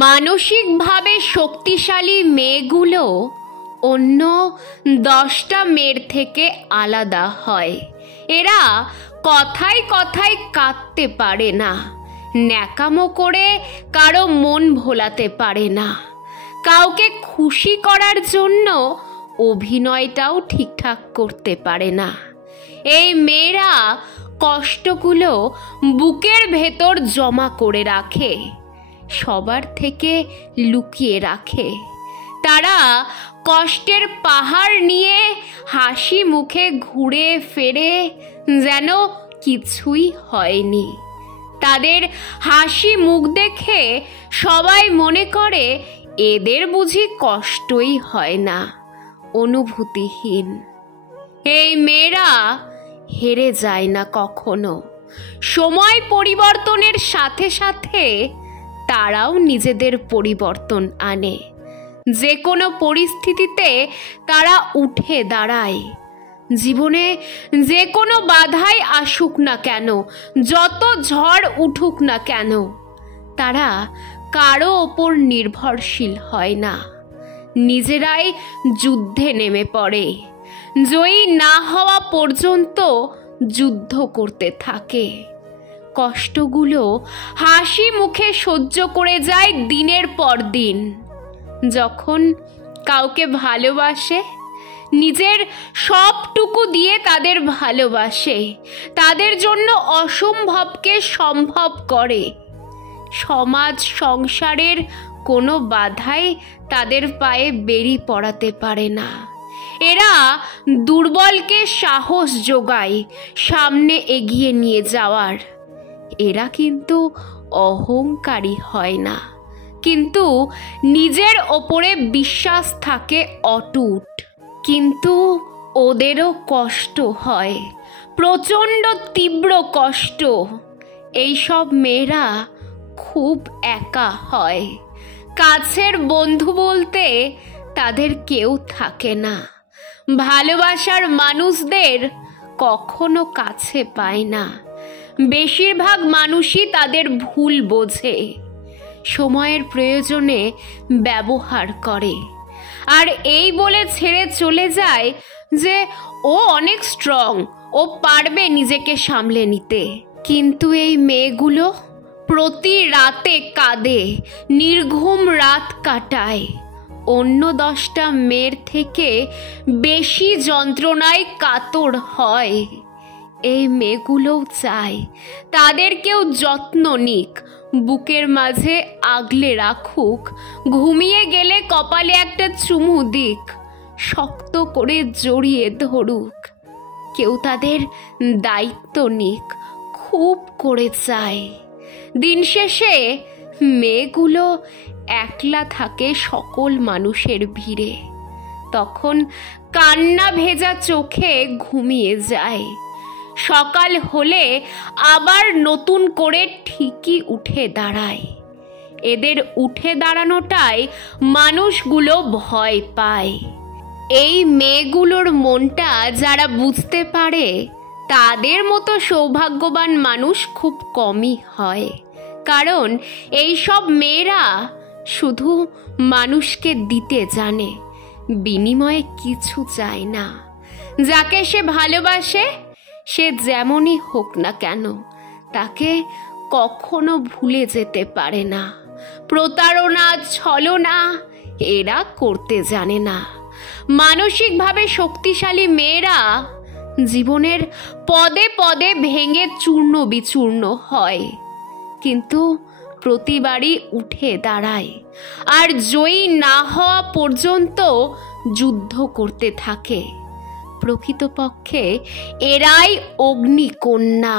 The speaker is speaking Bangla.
মানসিকভাবে শক্তিশালী মেয়েগুলো অন্য 10টা মেয়ের থেকে আলাদা হয়। এরা কথায় কথায় কাঁদতে পারে না, ন্যাকামো করে কারো মন ভোলাতে পারে না, কাউকে খুশি করার জন্য অভিনয়টাও ঠিকঠাক করতে পারে না। এই মেয়েরা কষ্টগুলো বুকের ভেতর জমা করে রাখে, সবার থেকে লুকিয়ে রাখে। তারা কষ্টের পাহাড় নিয়ে হাসি মুখে ঘুরে ফেরে যেন কিছুই হয়নি। তাদের হাসি মুখ দেখে সবাই মনে করে এদের বুঝি কষ্টই হয় না, অনুভূতিহীন। এই মেয়েরা হেরে যায় না কখনো। সময় পরিবর্তনের সাথে সাথে তারাও নিজেদের পরিবর্তন আনে। যে কোনো পরিস্থিতিতে তারা উঠে দাঁড়ায়। জীবনে যে কোনো বাধাই আসুক না কেন, যত ঝড় উঠুক না কেন, তারা কারো ওপর নির্ভরশীল হয় না। নিজেরাই যুদ্ধে নেমে পড়ে, জয়ী না হওয়া পর্যন্ত যুদ্ধ করতে থাকে। কষ্টগুলো হাসি মুখে সহ্য করে যায় দিনের পর দিন। যখন কাউকে ভালোবাসে, নিজের সবটুকু দিয়ে তাদের ভালোবাসে, তাদের জন্য অসম্ভবকে সম্ভব করে। সমাজ সংসারের কোনো বাধাই তাদের পায়ে বেরি পড়াতে পারে না। এরা দুর্বলকে সাহস যোগায় সামনে এগিয়ে নিয়ে যাওয়ার। এরা কিন্তু অহংকারী হয় না, কিন্তু নিজের ওপরে বিশ্বাস থাকে অটুট। কিন্তু ওদেরও কষ্ট হয়, প্রচণ্ড তীব্র কষ্ট। এইসব মেয়েরা খুব একা হয়। কাছের বন্ধু বলতে তাদের কেউ থাকে না। ভালোবাসার মানুষদের কখনো কাছে পায় না। বেশিরভাগ মানুষই তাদের ভুল বোঝে, সময়ের প্রয়োজনে ব্যবহার করে, আর এই বলে ছেড়ে চলে যায় যে ও অনেক স্ট্রং, ও পারবে নিজেকে সামলে নিতে। কিন্তু এই মেয়েগুলো প্রতি রাতে কাঁদে, নির্ঘুম রাত কাটায়। অন্য 10টা মেয়ের থেকে বেশি যন্ত্রণায় কাতর হয়। এই মেয়েগুলোও চায় তাদের কেউ যত্ন নিক, বুকের মাঝে আগলে রাখুক, ঘুমিয়ে গেলে কপালে একটা চুমু দিক, শক্ত করে জড়িয়ে ধরুক, কেউ তাদের দায়িত্ব নিক, খুব করে চায়। দিন শেষে মেয়েগুলো একলা থাকে সকল মানুষের ভিড়ে। তখন কান্না ভেজা চোখে ঘুমিয়ে যায়। সকাল হলে আবার নতুন করে ঠিকই উঠে দাঁড়ায়। এদের উঠে দাঁড়ানোটাই মানুষগুলো ভয় পায়। এই মেয়েগুলোর মনটা যারা বুঝতে পারে, তাদের মতো সৌভাগ্যবান মানুষ খুব কমই হয়। কারণ এই সব মেয়েরা শুধু মানুষকে দিতে জানে, বিনিময়ে কিছু চায় না। যাকে সে ভালোবাসে, সে যেমনই হোক না কেন, তাকে কখনো ভুলে যেতে পারে না। প্রতারণা, ছলনা এরা করতে জানে না। মানসিকভাবে শক্তিশালী মেয়েরা জীবনের পদে পদে ভেঙে চূর্ণ বিচূর্ণ হয়, কিন্তু প্রতিবারই উঠে দাঁড়ায়, আর জয়ী না হওয়া পর্যন্ত যুদ্ধ করতে থাকে। প্রকৃতপক্ষে এরাই অগ্নিকন্যা।